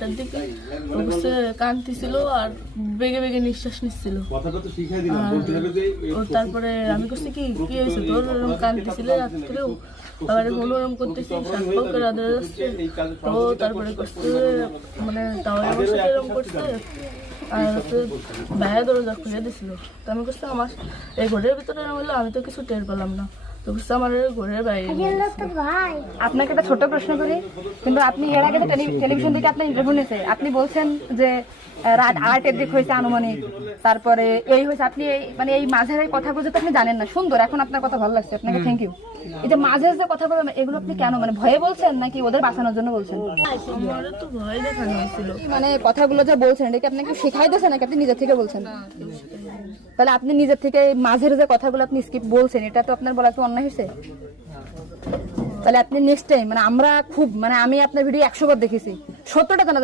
তার দিকে কাঁদতেছিল আর বেগে বেগে নিঃশ্বাস নিচ্ছিল। তারপরে আমি করছি কি হয়েছে তোর, ওরকম কাঁদতেছিল রাত্রেও, আবার ওরকম করতেছি সাত করে আদর যাচ্ছে। তো তারপরে করছে মানে তাও আমার সাথে এরকম করছে আর হচ্ছে ভাইয়া দরজা খুলে দিছিল। তো আমি করছি আমার এই ঘরের ভিতরে হলো, আমি তো কিছু টের পেলাম না। তো বুঝতে আমার ঘরের বাইরে। আপনাকে একটা ছোট প্রশ্ন করি, কিন্তু আপনি এর আগে তো টেলিভিশন থেকে আপনার ইন্টারভিউ নিয়েছে, আপনি বলছেন যে রাত 8-এর দিক হয়েছে আনুমানিক, তারপরে এই হয়েছে, আপনি মানে এই মাঝের এই কথাগুলো তো আপনি জানেন না। সুন্দর, এখন আপনার কথা ভালো লাগছে, আপনাকে থ্যাংক ইউ। এই যে মাঝের যে কথাগুলো এগুলো আপনি কেন মানে ভয়ে বলছেন নাকি ওদের বাঁচানোর জন্য বলছেন? তো ভয় দেখানো হয়েছিল। মানে কথাগুলো যে বলছেন এটা কি আপনাকে শেখাই দিয়েছে নাকি আপনি নিজের থেকে বলছেন? তাহলে আপনি নিজের থেকে মাঝের যে কথাগুলো আপনি স্কিপ বলছেন, এটা তো আপনার বলা একটু অন্যায় হয়েছে। তাহলে আপনি নেক্সট টাইম মানে আমরা খুব মানে আমি আপনার ভিডিও 100 বার দেখেছি, সত্যটা জানা